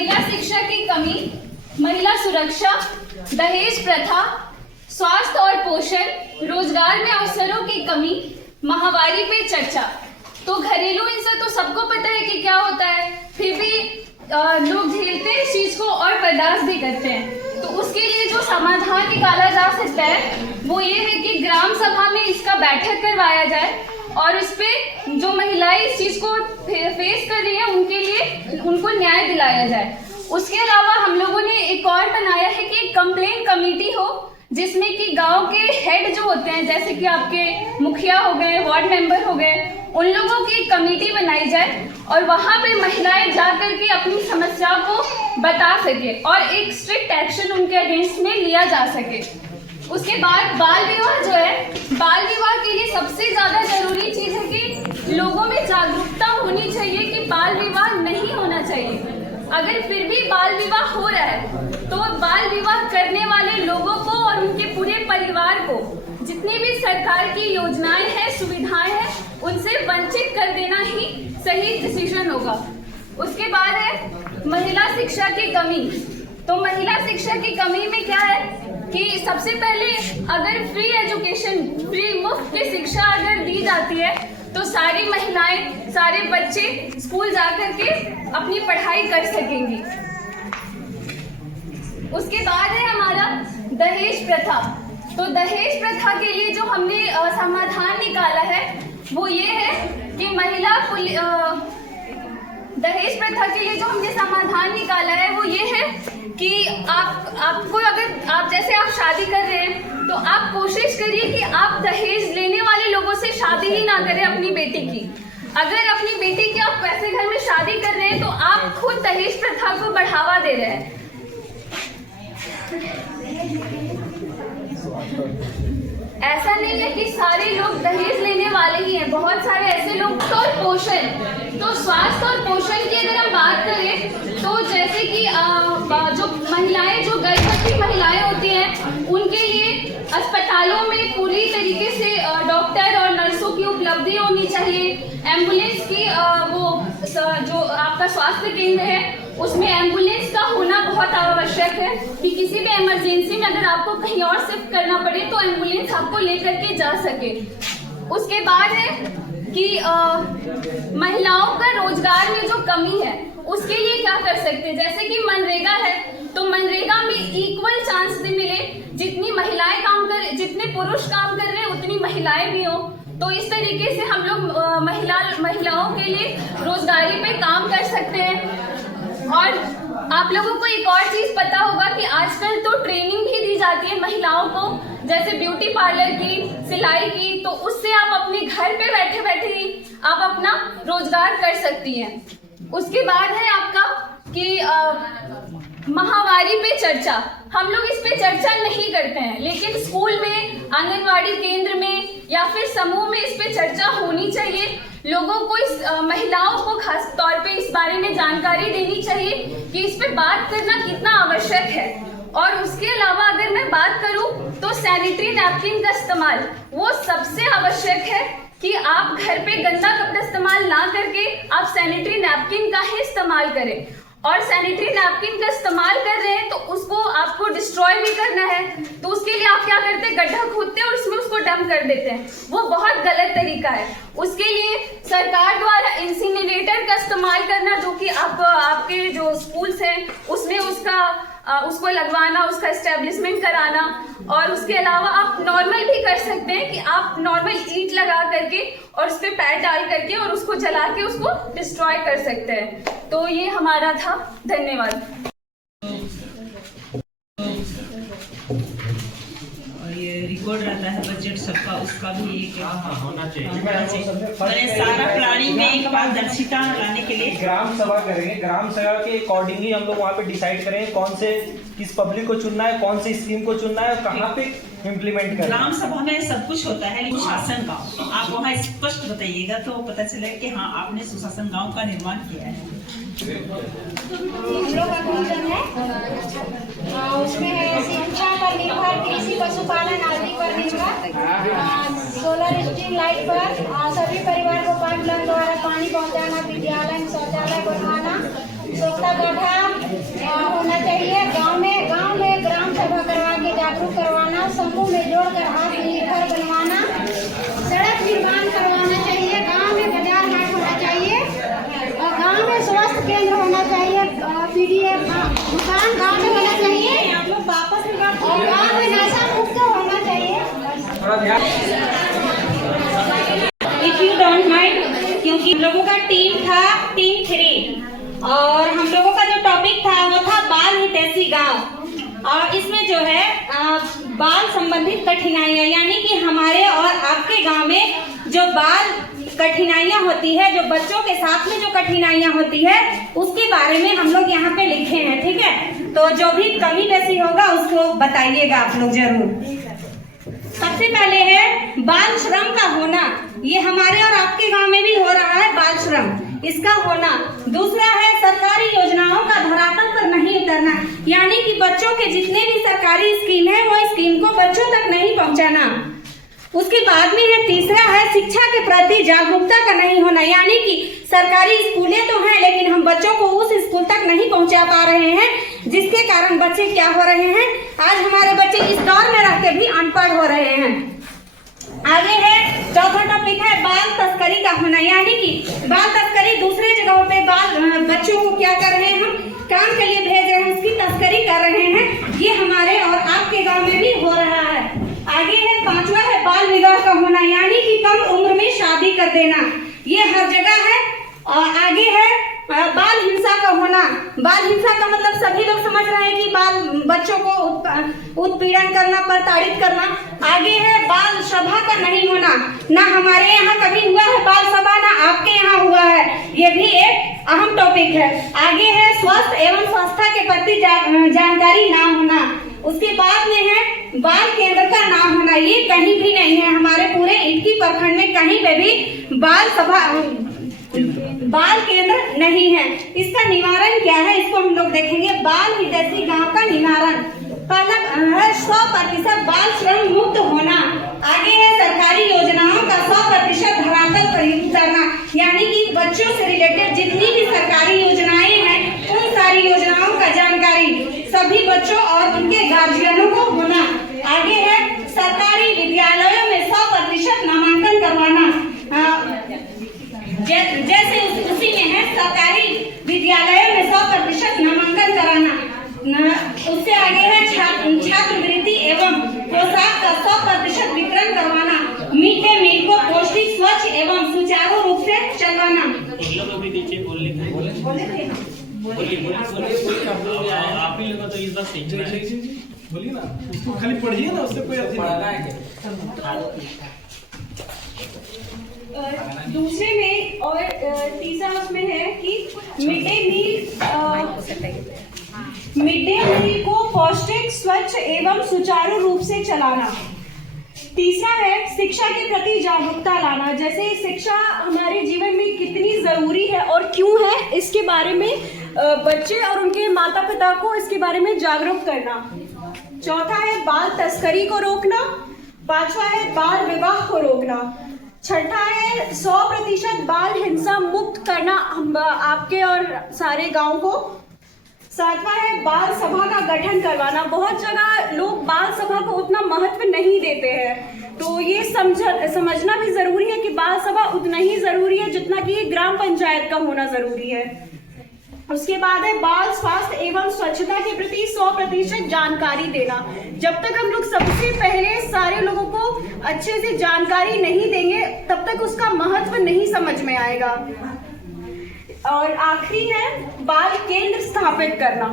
महिला शिक्षा की कमी, महिला सुरक्षा, दहेज प्रथा, स्वास्थ्य और पोषण, रोजगार में अवसरों की कमी, माहवारी पे चर्चा। तो घरेलू हिंसा तो सबको पता है कि क्या होता है, फिर भी लोग झेलते हैं इस चीज को और बर्दाश्त भी करते हैं। तो उसके लिए जो समाधान निकाला जा सकता है वो ये है कि ग्राम सभा में इसका बैठक करवाया जाए और इस पे जो महिलाएं इस चीज को फेस कर रही हैं उनके लिए उनको न्याय दिलाया जाए। उसके अलावा हम लोगों ने एक और बनाया है कि एक कंप्लेंट कमेटी हो जिसमें कि गांव के हेड जो होते हैं, जैसे कि आपके मुखिया हो गए, वार्ड मेंबर हो गए, उन लोगों की एक कमेटी बनाई जाए और वहां पे महिलाएं जाकर के अपनी समस्या को बता सके और एक स्ट्रिक्ट एक्शन उनके अगेंस्ट में लिया जा सके। उसके बाद बाल विवाह जो है, बाल विवाह के लिए सबसे ज्यादा जरूरी चीज है कि लोगों में जागरूकता होनी चाहिए कि बाल विवाह नहीं होना चाहिए। अगर फिर भी बाल विवाह हो रहा है तो बाल विवाह करने वाले लोगों को और उनके पूरे परिवार को जितनी भी सरकार की योजनाएं हैं, सुविधाएं हैं, उनसे वंचित कर देना ही सही डिसीजन होगा। उसके बाद है महिला शिक्षा की कमी। तो महिला शिक्षा की कमी में क्या है कि सबसे पहले अगर फ्री एजुकेशन, फ्री मुफ्त की शिक्षा अगर दी जाती है तो सारी महिलाएं, सारे बच्चे स्कूल जाकर के अपनी पढ़ाई कर सकेंगी। उसके बाद है हमारा दहेज प्रथा। तो दहेज प्रथा के लिए जो हमने समाधान निकाला है वो ये है कि दहेज प्रथा के लिए जो हमने समाधान निकाला है वो ये है कि आपको अगर आप शादी कर रहे हैं तो आप कोशिश करिए कि आप दहेज लेने वाले लोगों से शादी ही ना करें अपनी बेटी की। अगर अपनी बेटी की आप वैसे घर में शादी कर रहे हैं तो आप खुद दहेज प्रथा को बढ़ावा दे रहे हैं। ऐसा नहीं है कि सारे लोग दहेज लेने वाले ही हैं, बहुत सारे ऐसे लोग। तो पोषण, तो स्वास्थ्य और पोषण की अगर हम बात करें तो जैसे कि जो महिलाएं, जो गर्भवती महिलाएं होती हैं उनके लिए अस्पतालों में पूरी तरीके से डॉक्टर और नर्सों की उपलब्धि होनी चाहिए। एम्बुलेंस की जो आपका स्वास्थ्य केंद्र है उसमें एम्बुलेंस का होना बहुत आवश्यक है कि किसी भी इमरजेंसी में अगर आपको कहीं और शिफ्ट करना पड़े तो एम्बुलेंस आपको लेकर के जा सके। उसके बाद है कि महिलाओं का रोजगार में जो कमी है उसके लिए क्या कर सकते हैं, जैसे कि मनरेगा है तो मनरेगा में इक्वल चांस भी मिले, जितनी महिलाएं काम कर, जितने पुरुष काम कर रहे हैं उतनी महिलाएं भी हो। तो इस तरीके से हम लोग महिलाओं के लिए रोजगारी पे काम कर सकते हैं। और आप लोगों को एक और चीज पता होगा कि आजकल तो ट्रेनिंग भी दी जाती है महिलाओं को, जैसे ब्यूटी पार्लर की, सिलाई की, तो उससे आप अपने घर पे बैठे बैठे ही आप अपना रोजगार कर सकती हैं। उसके बाद है आपका कि माहवारी पे चर्चा। हम लोग इस पे चर्चा नहीं करते हैं, लेकिन स्कूल में, आंगनवाड़ी केंद्र में या फिर समूह में इस पे चर्चा होनी चाहिए। लोगों को महिलाओं को खास तौर पे इस बारे में जानकारी देनी चाहिए कि इस पे बात करना कितना आवश्यक है। और उसके अलावा अगर मैं बात करूं तो सैनिटरी नैपकिन का इस्तेमाल वो सबसे आवश्यक है कि आप घर पे गंदा कपड़ा इस्तेमाल ना करके आप सैनिटरी नैपकिन का ही इस्तेमाल करें। और सैनिटरी नैपकिन का इस्तेमाल कर रहे हैं तो उसको आपको डिस्ट्रॉय भी करना है, तो उसके लिए आप क्या करते हैं, गड्ढा खोदते हैं और उसमें उसको डंप कर देते हैं। वो बहुत गलत तरीका है। उसके लिए सरकार द्वारा इंसिनरेटर का इस्तेमाल करना, जो कि आपके जो स्कूल्स हैं उसमें उसको लगवाना, उसका एस्टेब्लिशमेंट कराना। और उसके अलावा आप नॉर्मल भी कर सकते हैं कि आप नॉर्मल ईंट लगा करके और उस पर पैर डाल करके और उसको जला के उसको डिस्ट्रॉय कर सकते हैं। तो ये हमारा था। धन्यवाद। ये रिकॉर्ड रहता है बजट सबका, उसका भी एक होना चाहिए। सारा प्लानिंग में एक पारदर्शिता लाने के लिए ग्राम सभा करेंगे। ग्राम सभा के अकॉर्डिंगली हम लोग वहाँ पे डिसाइड करेंगे कौन से किस पब्लिक को चुनना है, कौन सी स्कीम को चुनना है, कहाँ पे इम्प्लीमेंट करना है। ग्राम सभा में सब कुछ होता है, लेकिन सुशासन गाँव आप वहाँ स्पष्ट बताइएगा तो पता चले कि हाँ आपने सुशासन गाँव का निर्माण किया है। हम लोग का क्वेश्चन है उसमें है शिक्षा पर निर्भर, कृषि, पशुपालन आदि पर निर्भर, सोलर स्ट्रीट लाइट पर सभी परिवार को पाइपलाइन द्वारा पानी पहुंचाना, विद्यालय में शौचालय बनवाना, सोखता गड्ढा जागरूक करवाना, समूह में जोड़कर आत्मनिर्भर बनवाना, सड़क निर्माण करवाना चाहिए, गांव में बाजार हाट होना चाहिए और गांव में स्वास्थ्य केंद्र होना चाहिए, पीडीएफ दुकान गांव में होना चाहिए और गांव में नशा मुक्त होना चाहिए। इफ यू डोंट माइंड, क्योंकि हम लोगों का टीम था टीम 3 और हम लोगों का जो टॉपिक था वो था बाल हितैषी गांव। और इसमें जो है बाल संबंधित कठिनाइयां, यानी कि हमारे और आपके गांव में जो बाल कठिनाइयां होती है, जो बच्चों के साथ में जो कठिनाइयां होती है, उसके बारे में हम लोग यहाँ पे लिखे हैं। ठीक है, तो जो भी कमी बेसी होगा उसको बताइएगा आप लोग जरूर। सबसे पहले है बाल श्रम का होना, ये हमारे और आपके गांव में भी हो रहा है बाल श्रम, इसका होना। दूसरा है सरकारी योजनाओं का धरातल पर नहीं उतरना, यानी कि बच्चों के जितने भी सरकारी स्कीम है वो स्कीम को बच्चों तक नहीं पहुंचाना। उसके बाद में है तीसरा है शिक्षा के प्रति जागरूकता का नहीं होना, यानी कि सरकारी स्कूलें तो हैं लेकिन हम बच्चों को उस स्कूल तक नहीं पहुंचा पा रहे हैं, जिसके कारण बच्चे क्या हो रहे हैं, आज हमारे बच्चे इस दौर में रहकर भी अनपढ़ हो रहे हैं। आगे है चौथा टॉपिक है बाल तस्करी का होना, यानी कि बाल तस्करी दूसरे जगहों पे बाल बच्चों को क्या कर रहे हैं, हम काम के लिए भेज रहे हैं, उसकी तस्करी कर रहे हैं, ये हमारे और आपके गांव में भी हो रहा है। आगे है पांचवा है बाल विवाह का होना, यानी कि कम उम्र में शादी कर देना, ये हर जगह है। और आगे है बाल हिंसा का होना, बाल हिंसा का मतलब सभी लोग समझ रहे हैं कि बाल बच्चों को उत्पीड़न करना, प्रताड़ित करना। आगे है बाल सभा का नहीं होना, ना हमारे यहाँ कभी हुआ है बाल सभा, ना आपके यहाँ हुआ है, ये भी एक अहम टॉपिक है। आगे है स्वास्थ्य एवं स्वास्थ्य के प्रति जानकारी ना होना। उसके बाद में है बाल केंद्र का ना होना, ये कहीं भी नहीं है हमारे पूरे इटकी प्रखंड में, कहीं पे भी बाल केंद्र नहीं है। इसका निवारण क्या है, इसको हम लोग देखेंगे। बाल हितैषी गांव का निवारण पहला है 100% बाल श्रम मुक्त होना। आगे है सरकारी योजनाओं का 100% धरातल पर उतरना, यानी कि बच्चों से रिलेटेड जितनी भी सरकारी योजनाएं हैं उन सारी योजनाओं का जानकारी सभी बच्चों और उनके गार्जियनों को होना। आगे है सरकारी विद्यालयों में 100% नामांकन करवाना, जैसे उसी में है सरकारी विद्यालयों में 100% नामांकन कराना। उससे आगे है छात्रवृत्ति एवं पोशाक का 100% वितरण करवाना, मिड डे मील को पौष्टिक, स्वच्छ एवं सुचारू रूप से चलवाना। बोलिए ना, उसको खाली पढ़िए ना, उससे कोई अर्थ नहीं। दूसरे में और तीसरा उसमें है कि मिड डे मील को पौष्टिक, स्वच्छ एवं सुचारू रूप से चलाना। तीसरा है शिक्षा के प्रति जागरूकता लाना, जैसे शिक्षा हमारे जीवन में कितनी जरूरी है और क्यों है, इसके बारे में बच्चे और उनके माता पिता को इसके बारे में जागरूक करना। चौथा है बाल तस्करी को रोकना। पांचवा है बाल विवाह को रोकना। छठा है 100% बाल हिंसा मुक्त करना आपके और सारे गांव को। सातवां है बाल सभा का गठन करवाना। बहुत जगह लोग बाल सभा को उतना महत्व नहीं देते हैं, तो ये समझना भी जरूरी है कि बाल सभा उतना ही जरूरी है जितना कि ग्राम पंचायत का होना जरूरी है। उसके बाद है बाल स्वास्थ्य एवं स्वच्छता के प्रति 100% जानकारी देना। जब तक हम लोग सबसे पहले सारे लोगों को अच्छे से जानकारी नहीं देंगे तब तक उसका महत्व नहीं समझ में आएगा। और आखिरी है बाल केंद्र स्थापित करना।